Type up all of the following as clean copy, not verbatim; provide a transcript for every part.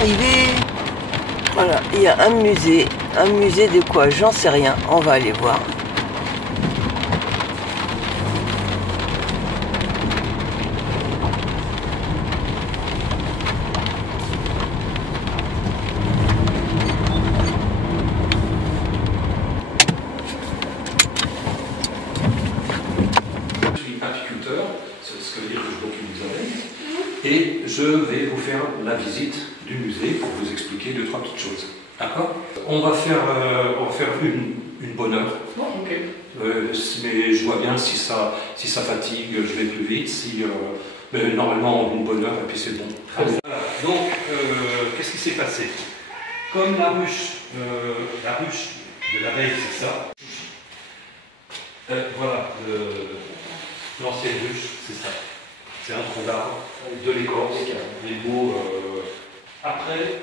arrivés. Voilà, il y a un musée de quoi, j'en sais rien, on va aller voir. Ce que veut dire que je m'occupe des abeilles, et je vais vous faire la visite du musée pour vous expliquer 2-3 petites choses. D'accord? On va faire une bonne heure. Oh, okay. Mais je vois bien si ça fatigue, je vais plus vite. Mais normalement, une bonne heure, et puis c'est bon. Donc, qu'est-ce qui s'est passé? Comme la ruche de l'abeille, c'est ça. Voilà, l'ancienne ruche, c'est ça. C'est un tronc d'arbre, de l'écorce, des mots. Après,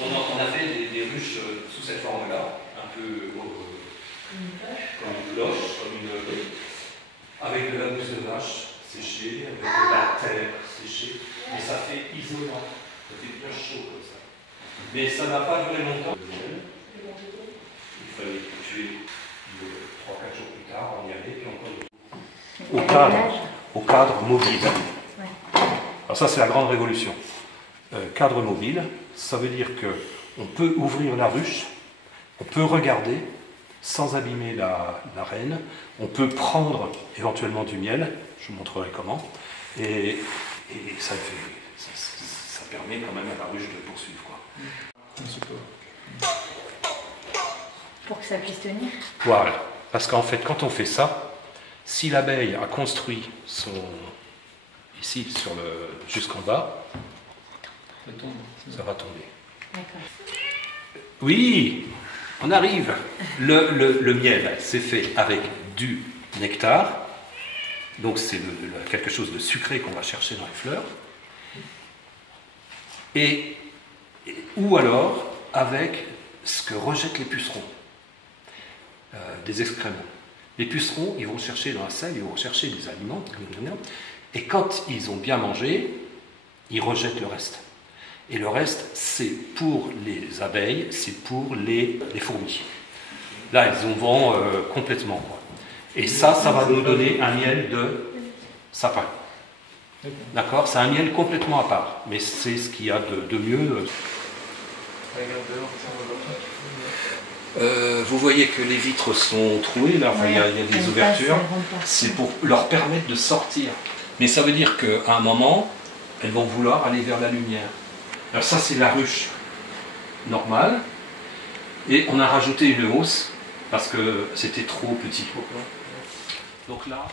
on a fait des ruches sous cette forme-là, un peu comme une cloche, avec de la mousse de vache séchée, avec de la terre séchée, et ça fait isolant, ça fait bien chaud comme ça. Mais ça n'a pas duré longtemps. Il fallait tuer 3-4 jours plus tard, on y allait, puis encore au cadre mobile. Alors ça, c'est la grande révolution. Cadre mobile, ça veut dire qu'on peut ouvrir la ruche, on peut regarder sans abîmer la reine, on peut prendre éventuellement du miel, je vous montrerai comment, et ça permet quand même à la ruche de poursuivre, quoi. Pour que ça puisse tenir. Voilà, parce qu'en fait, quand on fait ça, si l'abeille a construit ici jusqu'en bas, ça va tomber. D'accord. Oui, on arrive. Le miel, c'est fait avec du nectar, donc c'est quelque chose de sucré qu'on va chercher dans les fleurs, ou alors avec ce que rejettent les pucerons, des excréments. Les pucerons, ils vont chercher dans la selle, ils vont chercher des aliments, et quand ils ont bien mangé, ils rejettent le reste. Et le reste, c'est pour les abeilles, c'est pour les fourmis. Là, ils en vont complètement, quoi. Et ça va nous donner un miel de sapin. D'accord? C'est un miel complètement à part, mais c'est ce qu'il y a de mieux. Vous voyez que les vitres sont trouées, là, enfin, il y a des ouvertures, c'est pour leur permettre de sortir. Mais ça veut dire qu'à un moment, elles vont vouloir aller vers la lumière. Alors ça, c'est la ruche normale, et on a rajouté une hausse, parce que c'était trop petit. Donc là...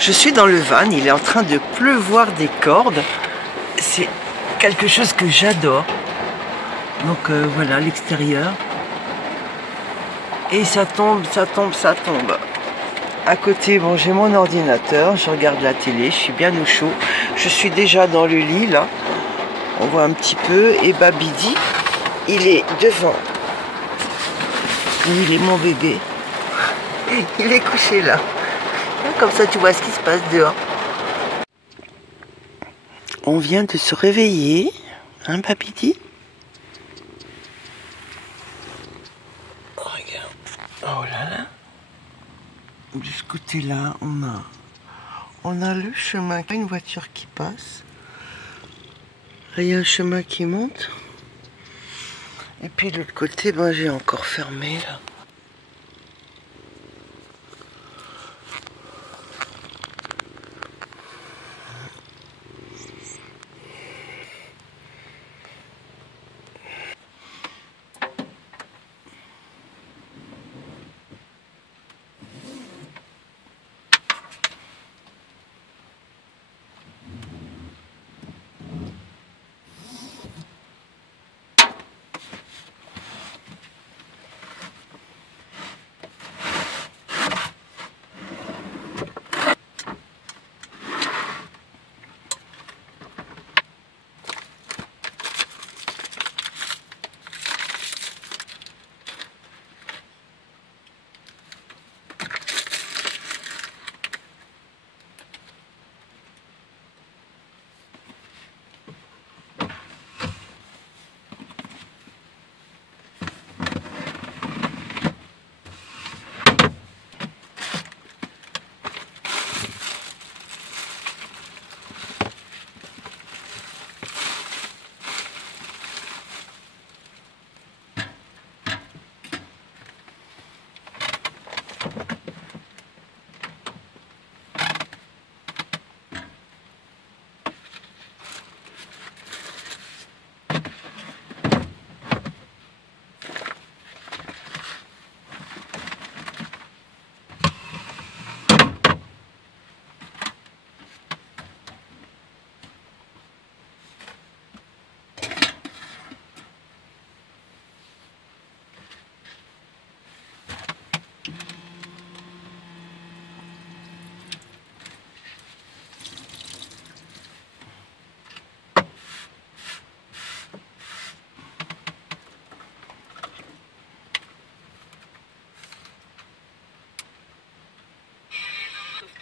Je suis dans le van, il est en train de pleuvoir des cordes. C'est quelque chose que j'adore. Donc voilà l'extérieur. Et ça tombe, ça tombe, ça tombe. À côté, bon, j'ai mon ordinateur, je regarde la télé, je suis bien au chaud. Je suis déjà dans le lit là. On voit un petit peu. Et Babidi, il est devant. Il est mon bébé. Il est couché là. comme ça tu vois ce qui se passe dehors. On vient de se réveiller, hein Babidi? Regarde, oh là là. De ce côté-là, on a le chemin, une voiture qui passe. Il y a un chemin qui monte. Et puis de l'autre côté, ben, j'ai encore fermé là.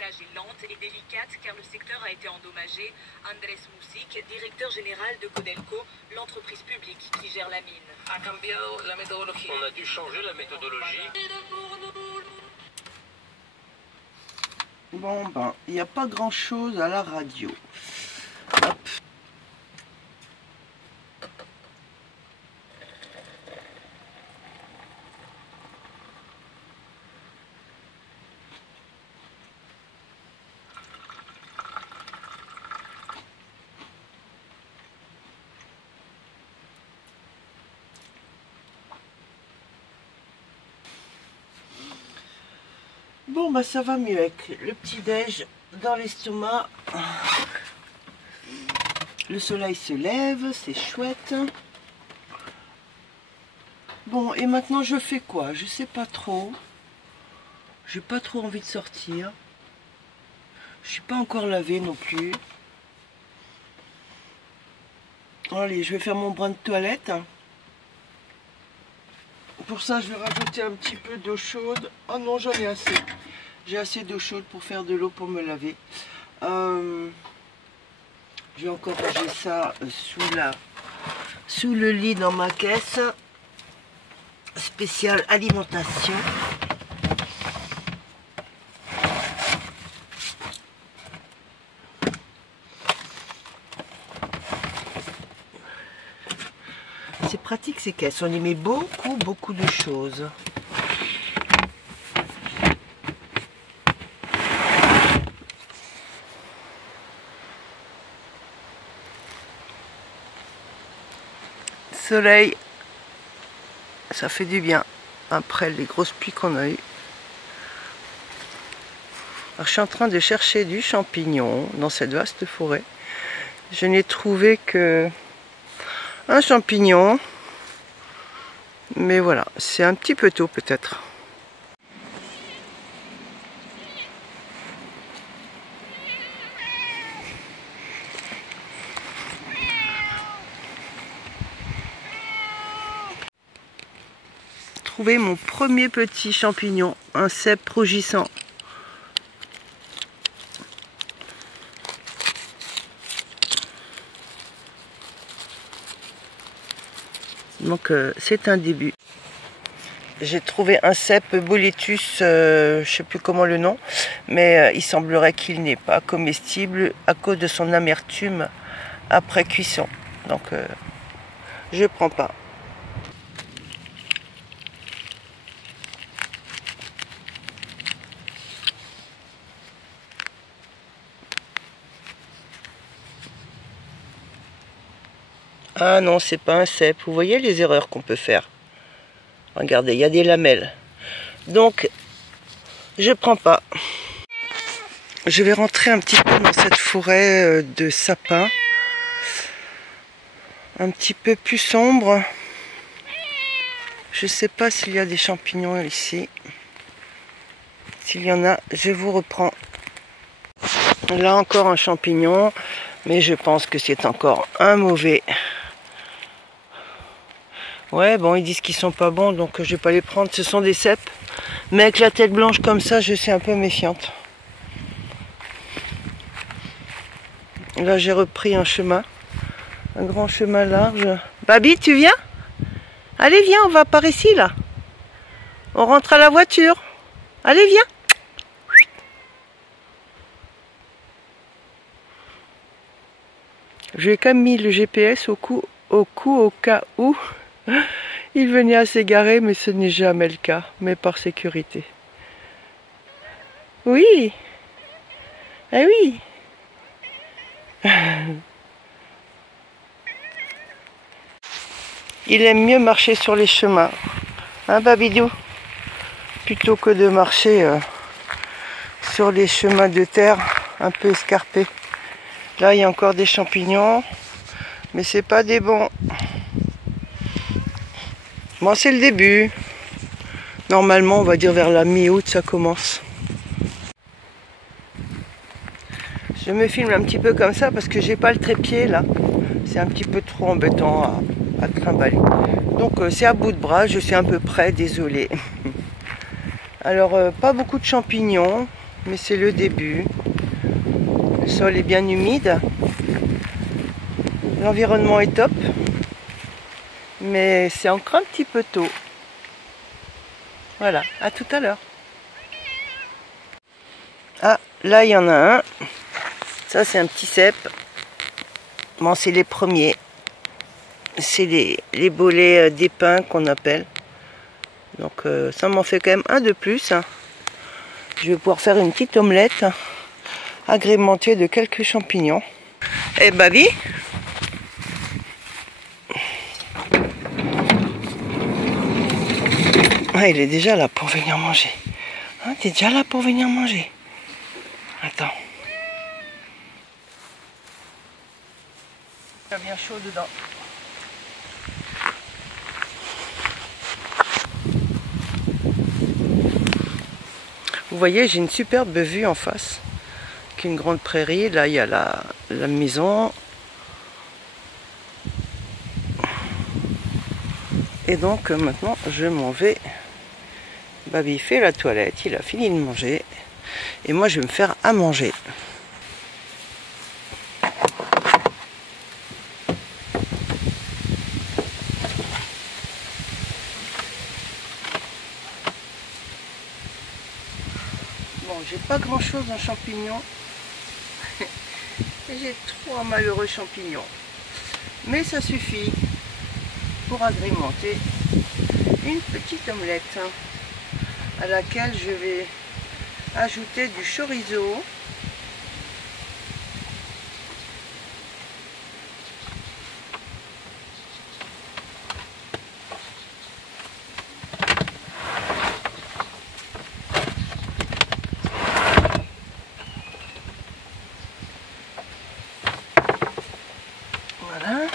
Est lente et délicate car le secteur a été endommagé. Andrés Music, directeur général de Codelco, l'entreprise publique qui gère la mine. On a dû changer la méthodologie. Bon ben, il n'y a pas grand chose à la radio. Hop. Bon bah ça va mieux avec le petit déj dans l'estomac. Le soleil se lève, c'est chouette. Bon et maintenant je fais quoi? Je sais pas trop. J'ai pas trop envie de sortir. Je suis pas encore lavée non plus. Allez, je vais faire mon brin de toilette. Pour ça, je vais rajouter un petit peu d'eau chaude. Oh non, j'en ai assez. J'ai assez d'eau chaude pour faire de l'eau pour me laver. Je vais encore ranger ça sous le lit dans ma caisse spéciale alimentation. C'est pratique ces caisses, on y met beaucoup de choses. Soleil, ça fait du bien après les grosses pluies qu'on a eues. Alors, je suis en train de chercher du champignon dans cette vaste forêt. Je n'ai trouvé que un champignon, mais voilà, c'est un petit peu tôt peut-être. Trouvé mon premier petit champignon, un cèpe rougissant. Donc c'est un début. J'ai trouvé un cèpe Boletus, je ne sais plus comment le nom, mais il semblerait qu'il n'est pas comestible à cause de son amertume après cuisson. Donc je prends pas. Ah non, c'est pas un cèpe. Vous voyez les erreurs qu'on peut faire. Regardez, il y a des lamelles. Donc, je prends pas. Je vais rentrer un petit peu dans cette forêt de sapins. Un petit peu plus sombre. Je sais pas s'il y a des champignons ici. S'il y en a, je vous reprends. Là encore un champignon, mais je pense que c'est encore un mauvais. Ouais, bon, ils disent qu'ils sont pas bons, donc je vais pas les prendre. Ce sont des cèpes, mais avec la tête blanche comme ça, je suis un peu méfiante. Là, j'ai repris un chemin, un grand chemin large. Babi, tu viens? Allez, viens, on va par ici, là. On rentre à la voiture. Allez, viens. J'ai quand même mis le GPS au cas où il venait à s'égarer, mais ce n'est jamais le cas, mais par sécurité. Oui. Eh oui. Il aime mieux marcher sur les chemins, hein Babidou, plutôt que de marcher sur les chemins de terre un peu escarpés. Là, il y a encore des champignons, mais c'est pas des bons. Bon, c'est le début. Normalement, on va dire vers la mi-août, ça commence. Je me filme un petit peu comme ça parce que j'ai pas le trépied là. C'est un petit peu trop embêtant à trimballer. Donc c'est à bout de bras, je suis un peu près, désolée. Alors, pas beaucoup de champignons, mais c'est le début. Le sol est bien humide. L'environnement est top. Mais c'est encore un petit peu tôt. Voilà, à tout à l'heure. Ah, là il y en a un. Ça c'est un petit cèpe. Bon, c'est les premiers. C'est les bolets d'épins qu'on appelle. Donc ça m'en fait quand même un de plus. Hein. Je vais pouvoir faire une petite omelette agrémentée de quelques champignons. Et Babi, ah, il est déjà là pour venir manger. Hein, t'es déjà là pour venir manger. Attends. Il y a bien chaud dedans. Vous voyez, j'ai une superbe vue en face. Une grande prairie. Là, il y a la maison. Et donc, maintenant, je m'en vais. Babi fait la toilette. Il a fini de manger. Et moi, je vais me faire à manger. Bon, j'ai pas grand chose en champignons. J'ai 3 malheureux champignons. Mais ça suffit pour agrémenter une petite omelette à laquelle je vais ajouter du chorizo. Voilà.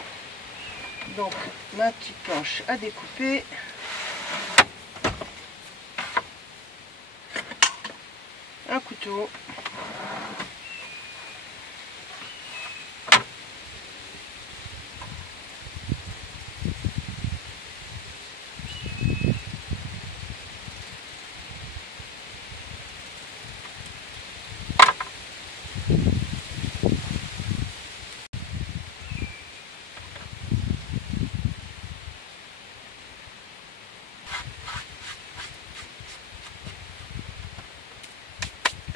Donc ma petite planche à découper. Un couteau.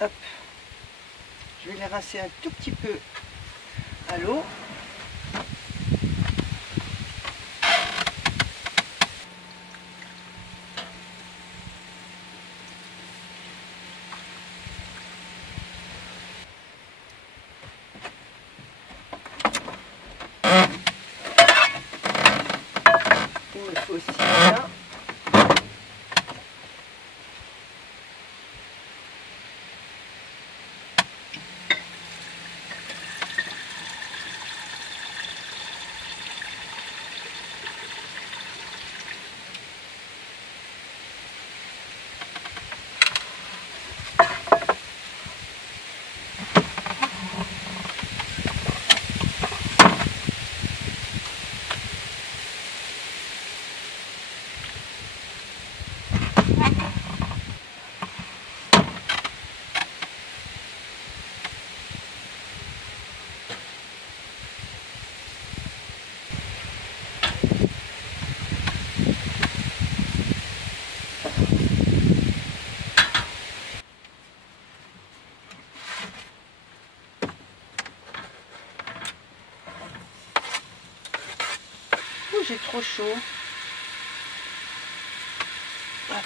Hop. Je vais les rincer un tout petit peu à l'eau. Il me faut aussi ça. Oh, j'ai trop chaud. Hop.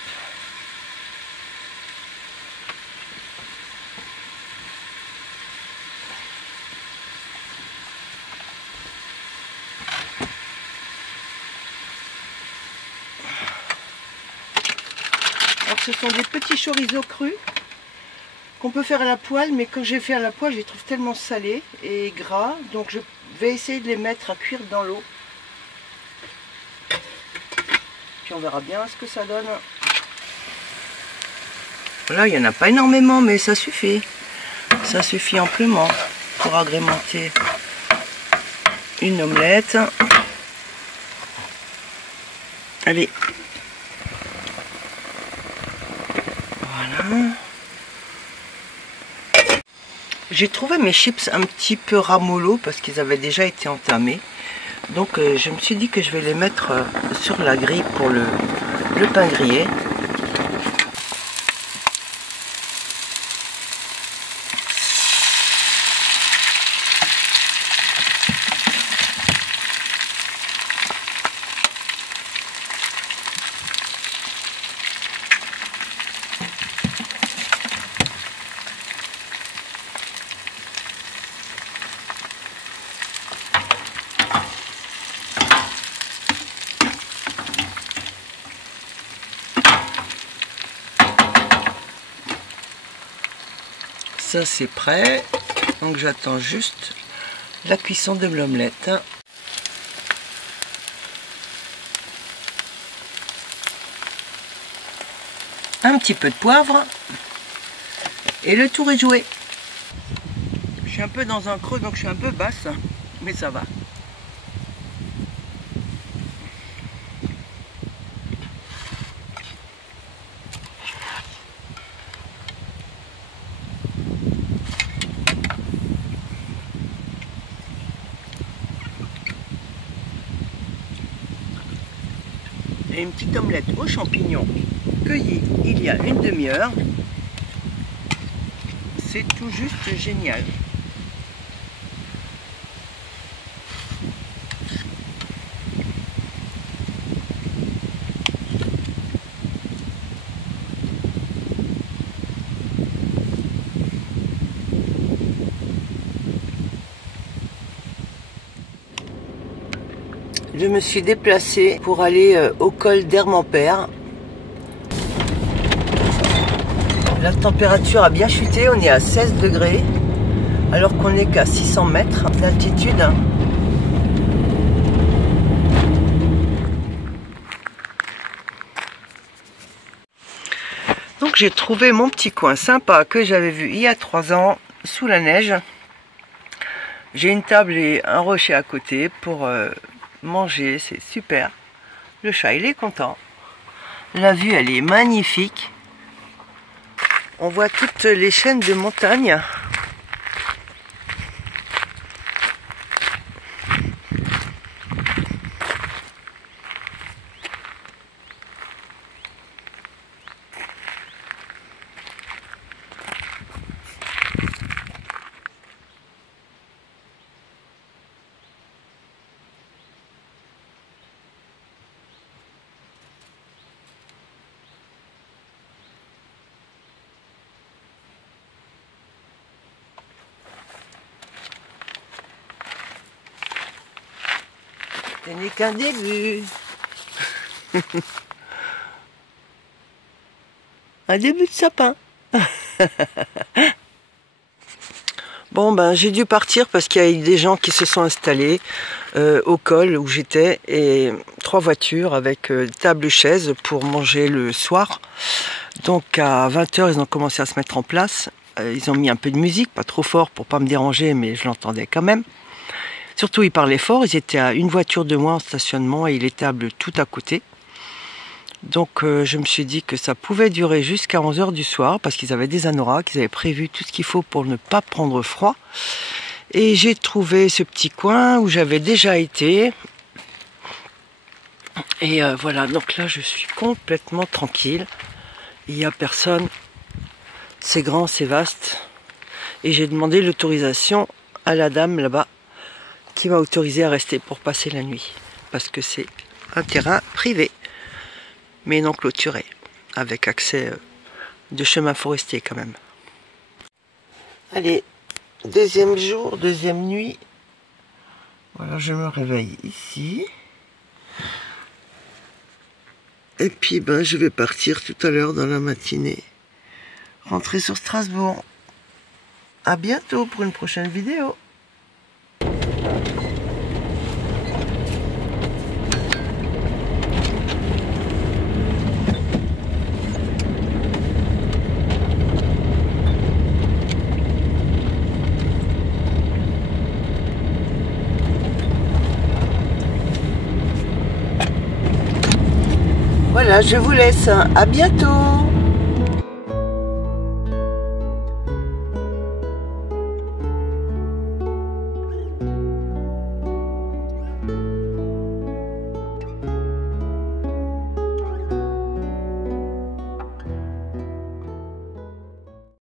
Alors ce sont des petits chorizo crus qu'on peut faire à la poêle, mais quand j'ai fait à la poêle, je les trouve tellement salés et gras, donc je vais essayer de les mettre à cuire dans l'eau. Puis on verra bien ce que ça donne. Voilà, il n'y en a pas énormément, mais ça suffit. Ça suffit amplement pour agrémenter une omelette. Allez. Voilà. J'ai trouvé mes chips un petit peu ramollos parce qu'ils avaient déjà été entamés. Donc je me suis dit que je vais les mettre sur la grille pour le pain grillé. Ça c'est prêt, donc j'attends juste la cuisson de l'omelette. Un petit peu de poivre et le tour est joué. Je suis un peu dans un creux, donc je suis un peu basse, mais ça va. Et une petite omelette aux champignons cueillie il y a une demi-heure. C'est tout juste génial. Je me suis déplacée pour aller au col d'Hermampère. La température a bien chuté, on est à 16 degrés, alors qu'on n'est qu'à 600 mètres d'altitude. Donc j'ai trouvé mon petit coin sympa que j'avais vu il y a 3 ans sous la neige. J'ai une table et un rocher à côté pour manger, c'est super. Le chat il est content. La vue elle est magnifique. On voit toutes les chaînes de montagnes. Ce n'est qu'un début. Un début de sapin. Bon, ben j'ai dû partir parce qu'il y a eu des gens qui se sont installés au col où j'étais et 3 voitures avec table chaise pour manger le soir. Donc à 20 h, ils ont commencé à se mettre en place. Ils ont mis un peu de musique, pas trop fort pour pas me déranger, mais je l'entendais quand même. Surtout, ils parlaient fort. Ils étaient à une voiture de moins en stationnement et les tables tout à côté. Donc je me suis dit que ça pouvait durer jusqu'à 11 h du soir parce qu'ils avaient des anoraks, ils avaient prévu tout ce qu'il faut pour ne pas prendre froid. Et j'ai trouvé ce petit coin où j'avais déjà été. Et voilà, donc là je suis complètement tranquille. Il n'y a personne. C'est grand, c'est vaste. Et j'ai demandé l'autorisation à la dame là-bas qui m'a autorisé à rester pour passer la nuit. Parce que c'est un terrain privé. Mais non clôturé, avec accès de chemin forestier quand même. Allez, deuxième jour, deuxième nuit. Voilà, je me réveille ici. Et puis ben, je vais partir tout à l'heure dans la matinée. Rentrer sur Strasbourg. À bientôt pour une prochaine vidéo. Voilà, je vous laisse. À bientôt.